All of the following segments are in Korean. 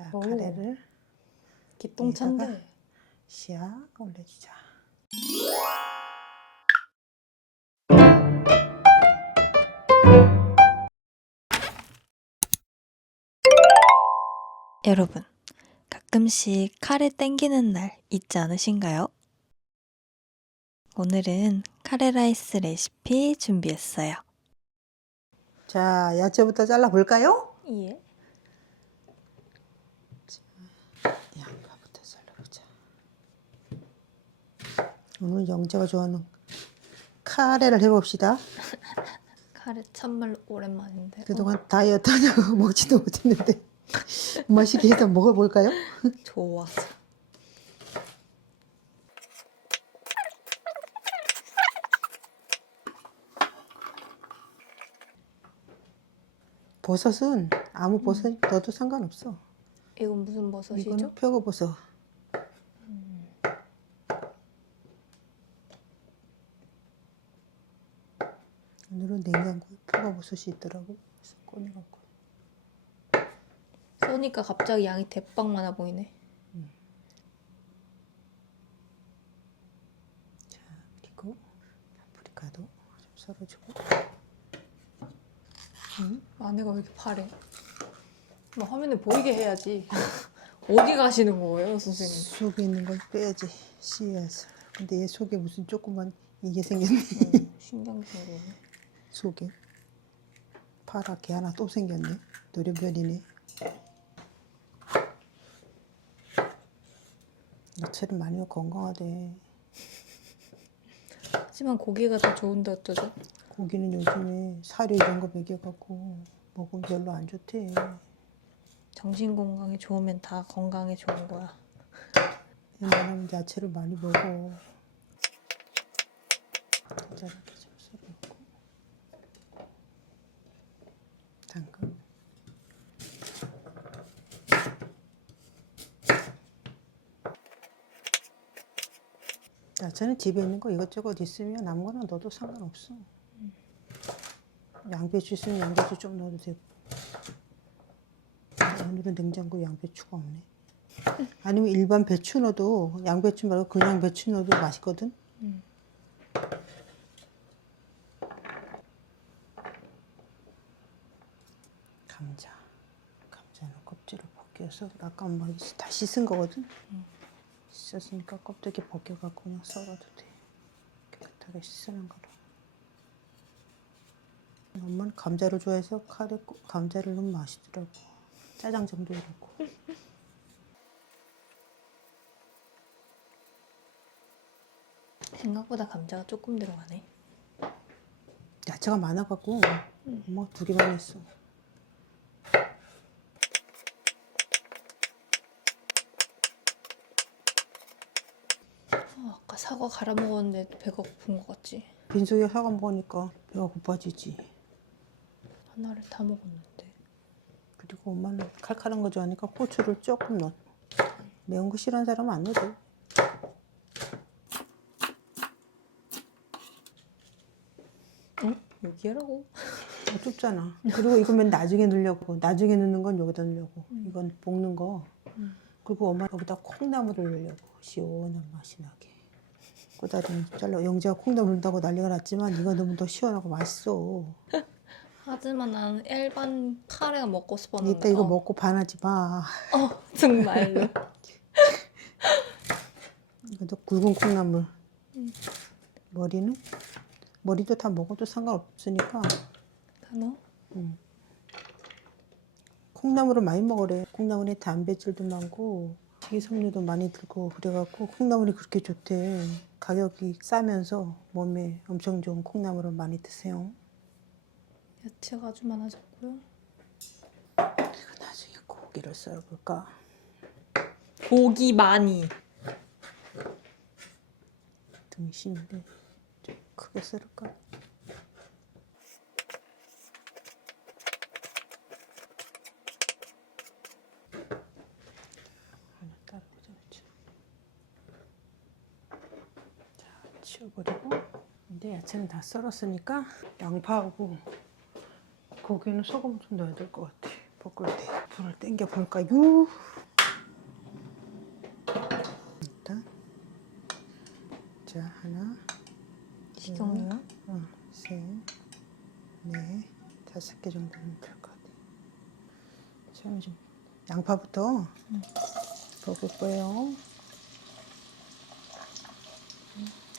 자, 오. 카레를 기똥찬데. 시약 올려주자. 여러분, 가끔씩 카레 땡기는 날 있지 않으신가요? 오늘은 카레 라이스 레시피 준비했어요. 자, 야채부터 잘라 볼까요? 예. 양파부터 잘라보자. 오늘 영재가 좋아하는 카레를 해봅시다. 카레 참말로 오랜만인데. 그동안 다이어트 하냐고 먹지도 못했는데 맛있게 해서 먹어볼까요? 어, 좋아서. 버섯은 아무 버섯 넣어도 상관없어. 이건 무슨 버섯이죠? 이거는 표고버섯. 오늘은 표고버섯이 있더라고. 그래서 꺼내갖고. 써니까 갑자기 양이 대빵 많아 보이네. 자, 그리고 파프리카도 좀 썰어주고. 마늘가 왜 이렇게 파래? 뭐 화면에 보이게 해야지. 어디 가시는 거예요, 선생님? 속에 있는 걸 빼야지 씨앗을. 근데 얘 속에 무슨 조그만 이게 생겼네. 음, 신경 쓰이네. 속에 파랗게 하나 또 생겼네. 노련별이네. 야채를 많이 먹어 건강하대. 하지만 고기가 더 좋은데 어쩌죠? 고기는 요즘에 사료 이런 거 먹여갖고 먹으면 별로 안 좋대. 정신 건강에 좋으면 다 건강에 좋은 거야. 웬만하면 야채를 많이 먹어. 간장하게 좀 썰어놓고 당근 야채는 집에 있는 거 이것저것 있으면 아무거나 넣어도 상관없어. 양배추 있으면 양배추 좀 넣어도 되고. 오늘은 냉장고에 양배추가 없네. 아니면 일반 배추 넣어도 양배추 말고 그냥 배추 넣어도 맛있거든. 음. 감자. 감자는 껍질을 벗겨서 아까 엄마 다 씻은 거거든. 씻었으니까 껍데기 벗겨갖고 그냥 썰어도 돼. 깨끗하게 씻어놓은 거로. 엄마는 감자를 좋아해서 카레 꼭 감자를 넣으면 맛있더라고. 짜장 정도 이러고. 생각보다 감자가 조금 들어가네. 야채가 많아갖고 엄마 두 개만 했어. 어, 아까 사과 갈아 먹었는데 배가 고픈 것 같지? 빈속에 사과 먹으니까 배가 고파지지. 하나를 다 먹었는데. 그리고 엄마는 칼칼한 거 좋아하니까 고추를 조금 넣어. 매운 거 싫어하는 사람은 안 넣어도 돼. 응? 여기 하라고? 어, 좁잖아. 그리고 이거면 나중에 넣으려고. 나중에 넣는 건 여기다 넣으려고. 이건 볶는 거. 음. 그리고 엄마 여기다 콩나물을 넣으려고. 시원한 맛이 나게. 꼬다리는 잘라. 영재가 콩나물 넣는다고 난리가 났지만 이거 넣으면 더 시원하고 맛있어. 하지만 나는 일반 카레가 먹고 싶었는데. 이따 이거 어. 먹고 반하지 마. 어, 정말로. 이것도 굵은 콩나물. 음. 머리는? 머리도 다 먹어도 상관없으니까 다 넣어? 콩나물을 많이 먹으래. 콩나물에 단백질도 많고 식이섬유도 많이 들고 그래갖고 콩나물이 그렇게 좋대. 가격이 싸면서 몸에 엄청 좋은 콩나물을 많이 드세요. 야채가 아주 많아졌고요. 나중에 고기를 썰어볼까? 고기 많이. 등심인데 좀 크게 썰을까? 치워버리고. 근데 야채는 다 썰었으니까 양파하고 고기는 소금 좀 넣어야 될 것 같아. 볶을 때 불을 땡겨 볼까요? 일단 자 하나 식용유? 응, 어, 셋네 다섯 개 정도 면 될 것 같아. 지금 양파부터? 응. 볶을 거예요.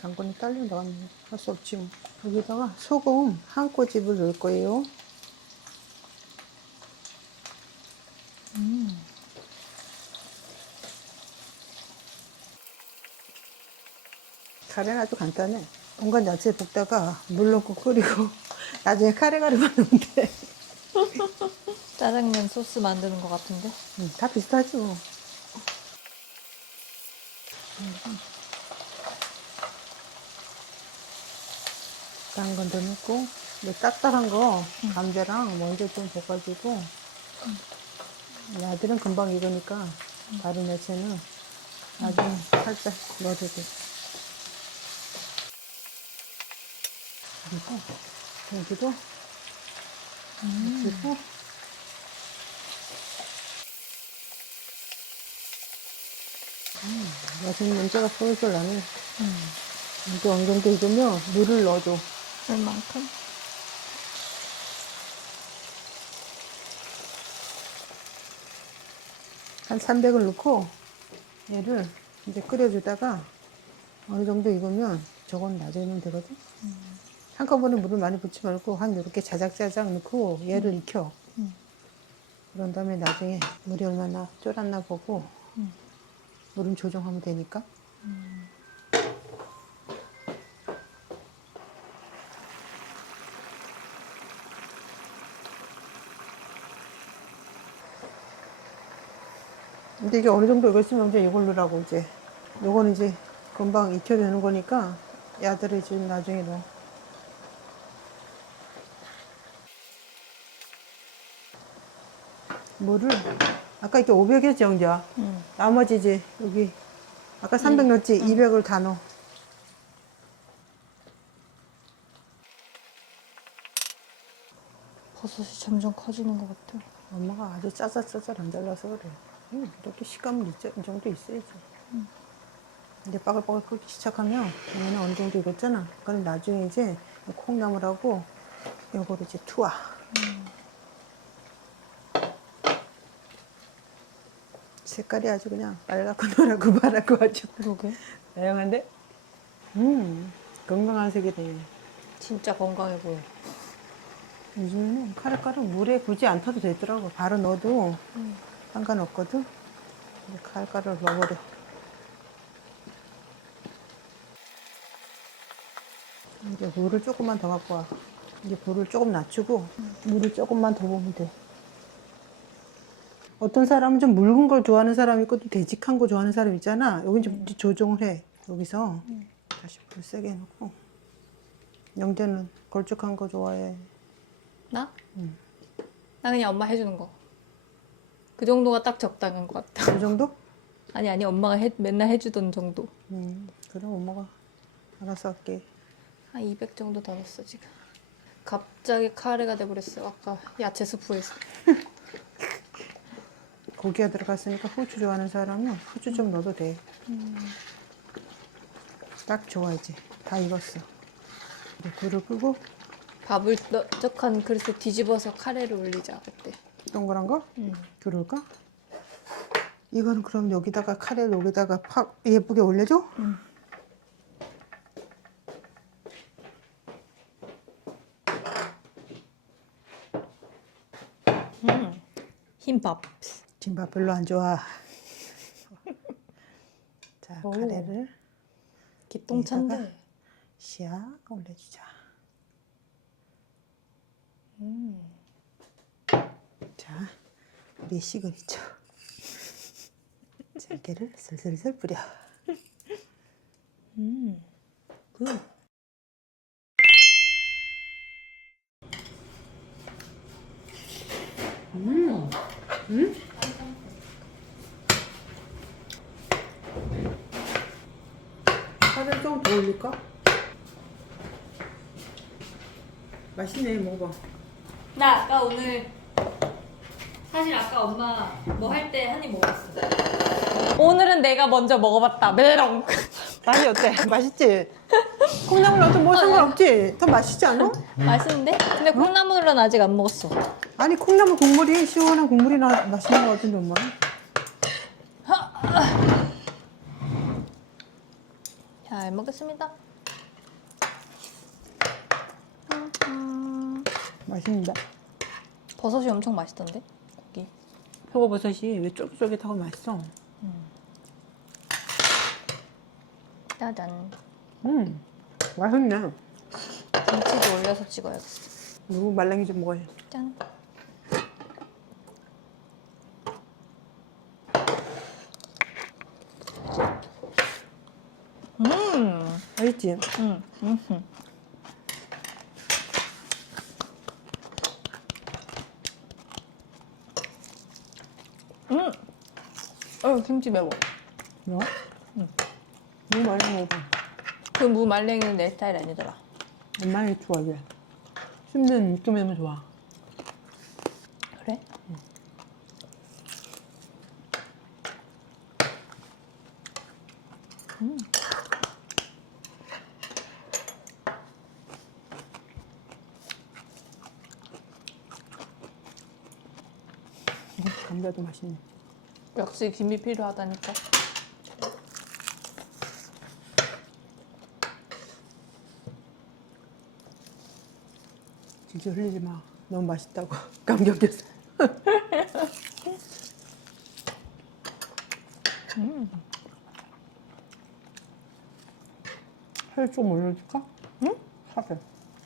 당근이 딸려 나갔네. 할 수 없지 뭐. 여기다가 소금 한 꼬집을 넣을 거예요. 카레는 아주 간단해. 온갖 야채 볶다가 물 넣고 끓이고 나중에 카레 가루만 넣으면 돼. 짜장면 소스 만드는 것 같은데. 응, 다 비슷하지 뭐. 딴 건도 넣고 뭐 딱딱한 거 감자랑 먼저 좀 볶아주고 야들은 금방 익으니까 다른 야채는 나중에 살짝 넣어도 돼. 그리고 여기도 그리고 맛있는 냄새가 솔솔 나네. 이게 어느 정도 익으면 물을 넣어줘. 얼만큼? 한 300을 넣고 얘를 이제 끓여주다가 어느 정도 익으면 저건 나중에 넣으면 되거든. 한꺼번에 물을 많이 붓지 말고 한 이렇게 자작자작 넣고 얘를 익혀. 음. 그런 다음에 나중에 물이 얼마나 쫄았나 보고 음. 물은 조정하면 되니까. 근데 이게 어느 정도 익었으면 이제 이걸 넣으라고 이제. 요거는 이제 금방 익혀되는 거니까 야들을 지금 나중에 넣어. 물을 아까 이렇게 500이었지 영자. 응. 나머지 이제 여기 아까 300 넣었지 200을 다 넣어. 버섯이 점점 커지는 것 같아. 엄마가 아주 짜잘짜잘 안 잘라서 그래. 음, 이렇게 식감은 있, 이 정도 있어야지. 이제 빠글빠글 끓기 시작하면 얘는 어느 정도 익었잖아. 그럼 나중에 이제 콩나물하고 요거를 이제 투하. 색깔이 아주 그냥 빨갛고 노랗고 파랗고 아주 그러게. 다양한데? 음, 건강한 색이네. 진짜 건강해 보여. 요즘에는 카레가루 물에 굳이 안 타도 되더라고. 바로 넣어도 음. 상관없거든. 이제 카레가루를 넣어버려. 이제 물을 조금만 더 갖고 와. 이제 불을 조금 낮추고 물을 조금만 더 보면 돼. 어떤 사람은 좀 묽은 걸 좋아하는 사람이 있고 또 되직한 거 좋아하는 사람 있잖아. 여기 좀 조정을 해. 여기서 다시 불 세게 해놓고. 영재는 걸쭉한 거 좋아해. 나? 응. 나 그냥 엄마 해주는 거. 그 정도가 딱 적당한 것 같아. 그 정도? 아니 아니 엄마가 해, 맨날 해주던 정도. 음, 그럼 엄마가 알아서 할게. 한 200 정도 더 넣었어 지금. 갑자기 카레가 돼버렸어. 아까 야채 스프에서. 고기가 들어갔으니까 후추 좋아하는 사람은 후추 좀 넣어도 돼. 딱 좋아 이제 다 익었어. 이제 불을 끄고 밥을 넓적한 그릇에 뒤집어서 카레를 올리자 그때. 동그란 거 응. 그럴까? 이거는 그럼 여기다가 카레를 여기다가 팍 예쁘게 올려줘? 응. 음. 흰밥. 김밥 별로 안 좋아. 자 오. 카레를 기똥찬데. 시야 올려주자. 음. 자 우리 시그니처 들깨를 슬슬슬 뿌려. 음. 굿. 음. 음? 카레 좀더 올릴까? 맛있네, 먹어봐. 나 아까 오늘 사실 아까 엄마 뭐 할 때 한 입 먹었어. 오늘은 내가 먼저 먹어봤다. 메롱. 맛이 어때? 맛있지? 콩나물 넣어도 뭐 상관없지? 더 맛있지 않아? 맛있는데? 근데 콩나물은 아직 안 먹었어. 아니 콩나물 국물이 시원한 국물이 나 맛있는 거 같은데 엄마 잘 먹겠습니다. 맛있는데 버섯이 엄청 맛있던데? 표고버섯이 왜 쫄깃쫄깃하고 맛있어 짜잔. 음 맛있네 김치도 올려서 찍어야겠어. 누구 말랭이 좀 먹어야 짠. 음. 맛있지? 음. 음. 음. 어, 김치 매워. 뭐? 응 너무 많이 먹어봐 그무 말랭이는 내 스타일 아니더라. 엄마는 좋아해 씹는 느낌이면 좋아 그래? 음, 감자도 맛있네 역시 김이 필요하다니까. 진짜 흘리지 마 너무 맛있다고 감격했어 살좀 올려줄까? 응? 살을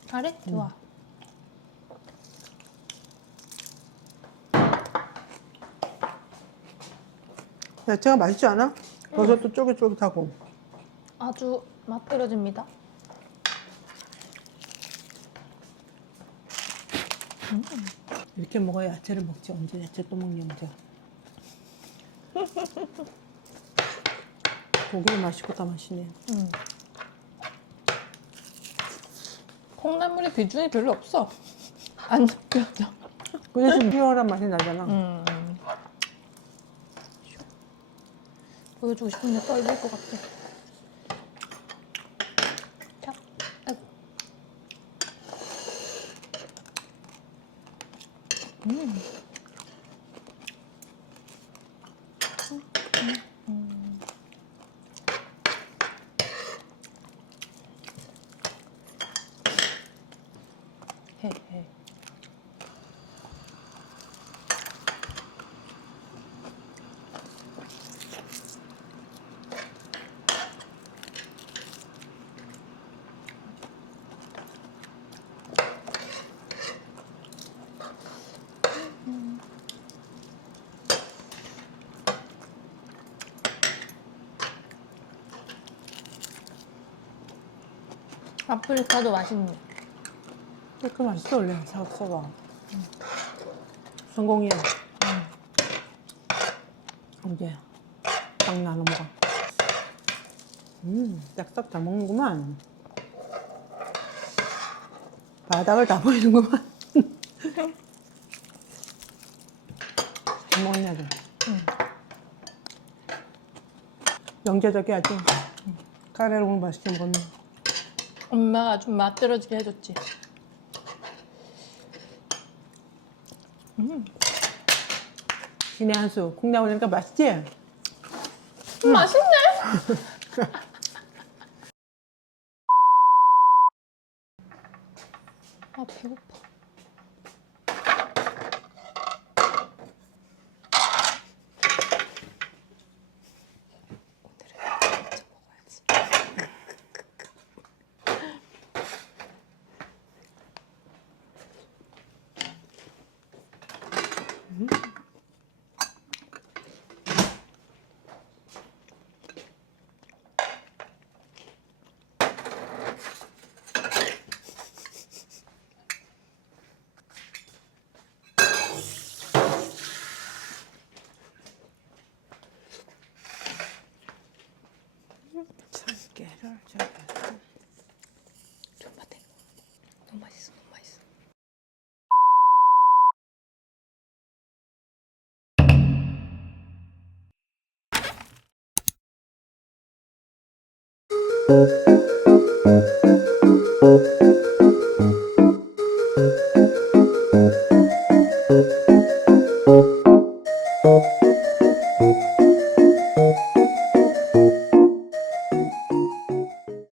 잘해? 좋아. 야채가 맛있지 않아? 버섯도 쫄깃쫄깃하고 아주 맛들어집니다. 이렇게 먹어야 야채를 먹지 언제 야채 또 먹냐 언제 고기도 맛있고 다 맛있네 음. 콩나물의 비중이 별로 없어. 안 느껴져. 그 대신 피어난 맛이 나잖아 음. 보여주고 싶은데 떨릴 것 같아. 음. 해, 해. 파프리카도 맛있네. 이렇게 맛있어 원래 사각사각 성공이야. 이제 딱 나눠 먹어 음 싹싹 다 먹는구만. 바닥을 다 보이는구만. 잘 먹네 아주 응. 영재적이 아주 카레를 오늘 맛있게 먹었네 엄마가 좀 맛들어지게 해줬지. 신의 한수 콩나물이니까 맛있지? 음, 맛있네. 참깨를 좀 Música